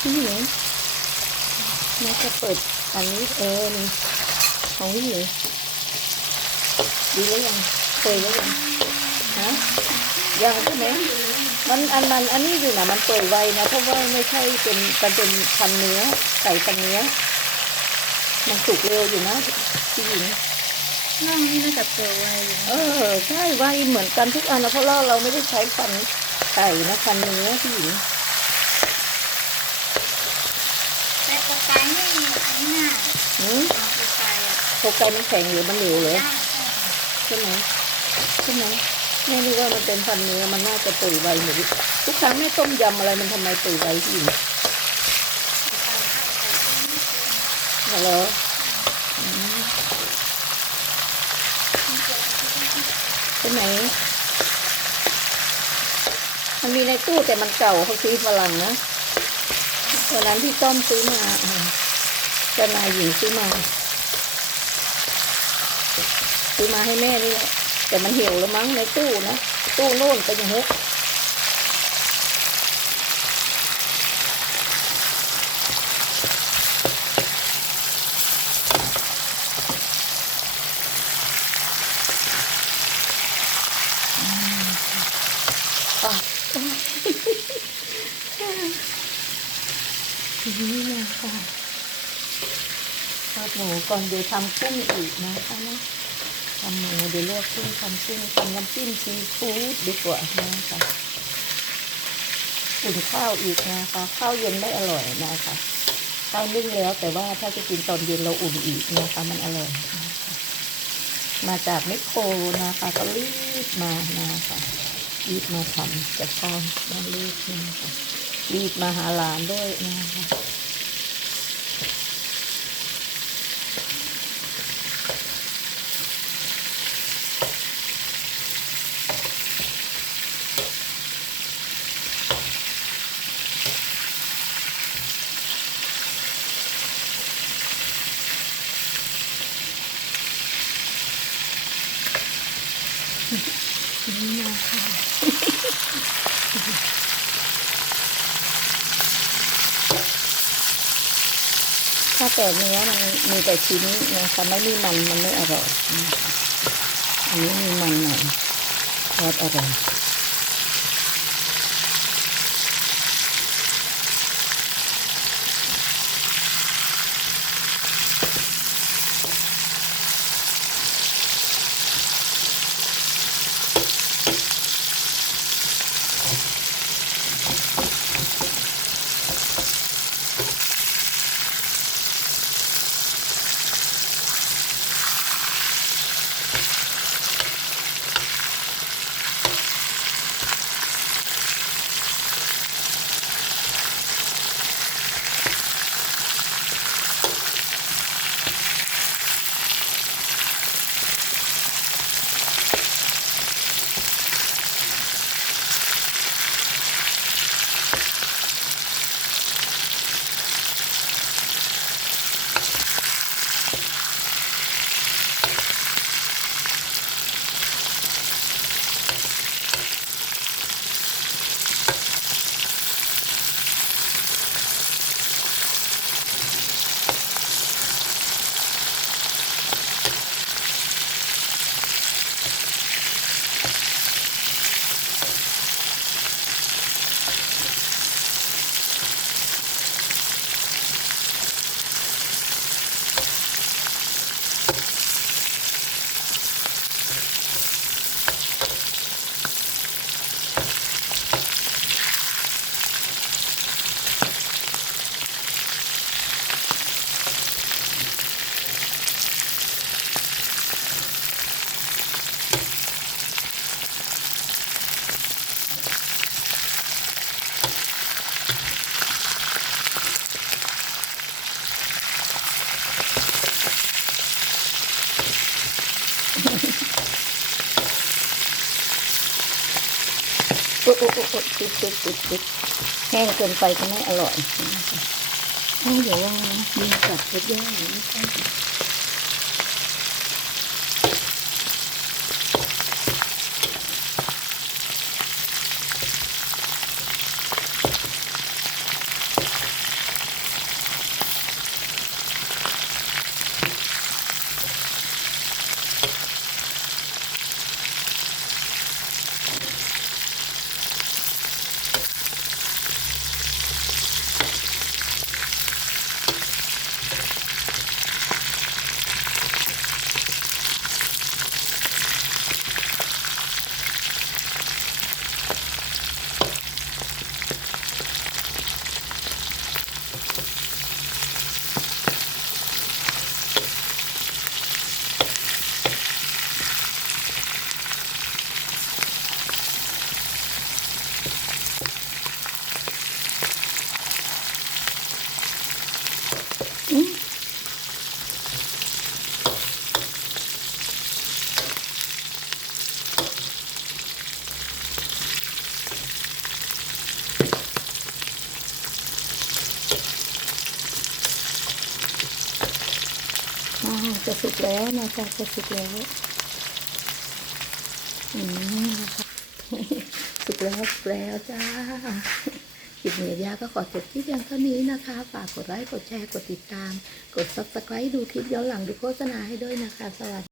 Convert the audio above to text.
พี่หญิงแม่จะเปิดอันนี้เออนี่ของพี่หญิงดีแล้วยังเคยแล้วยังฮะยังใช่ไหมมันอันมันอันนี้อยู่นะมันเปิดไวนะเพราะว่าไม่ใช่เป็นมันเป็นพันเนื้อไก่พันเนื้อมันสุกเร็วอยู่นะพี่หญิงน่องนี่น่าจะเปิดไวอยู่เออใช่ไวเหมือนกันทุกอันนะเพราะเราเราไม่ได้ใช้ฟันไก่นะฟันเนื้อพี่หญิง แต่โปรไกด์นี่อันนี้น่ะ หืมเอาโปรไกไก่มันแข็งหรือมันเหลวเลยใช่ไหมใช่ไหมแม่นึกว่ามันเป็นพันเนื้อมันน่าจะเปื่อยไวหมือทุกครั้งแม่ต้มยำอะไรมันทำไมเปื่อยไวพี่หญิงเหรอใช่ไหมมันมีในตู้แต่มันเก่าเขาซื้อฝรั่งนะวันนั้นที่ต้อมซื้อมาอ จะนายหญิงซื้อมาซื้อมาให้แม่นี่แหละแต่มันเหี่ยวแล้วมั้งในตู้นะตู้โน่นไปยังเฮ้ยอืมอะนี่นะคะ ทอดหมูก่อนเดี๋ยวทำกุ้งอีกนะคะนะทำหมูเดี๋ยวลวกกุ้งทำกุ้งทำน้ำจิ้มซีฟู้ดดีกว่านะคะอุ่นข้าวอีกนะคะข้าวเย็นไม่อร่อยนะคะข้าวนึ่งแล้วแต่ว่าถ้าจะกินตอนเย็นเราอุ่นอีกนะคะมันอร่อยนะคะมาจากแมโครนะคะก็รีบมานะคะรีบมาทำจะพร้อมบ้านลูกนะคะรีบมาหาหลานด้วยนะคะ นี่นะคะถ้าแต่เนื้อมันมีแต่ชิ้นนะคะไม่มีมันมันไม่อร่อยอันนี้มีมันหน่อยทอดอร่อย โอ้โอ้โอ้ติดติดติดติดแห้งเกินไปก็ไม่อร่อยนะคะแห้งเดี๋ยวว่ายิงกัดเยอะๆไม่ใช่ อ่า จะสุกแล้วนะคะจะสุกแล้วอืมนะคะสุกแล้วสุกแล้วจ้าคลิปนี้ยาก็ขอจบที่เพียงเท่านี้นะคะ ฝากกดไลค์ กดแชร์ กดติดตาม กด subscribe ดูคลิปย้อนหลังดูโฆษณาให้ด้วยนะคะ สวัสดี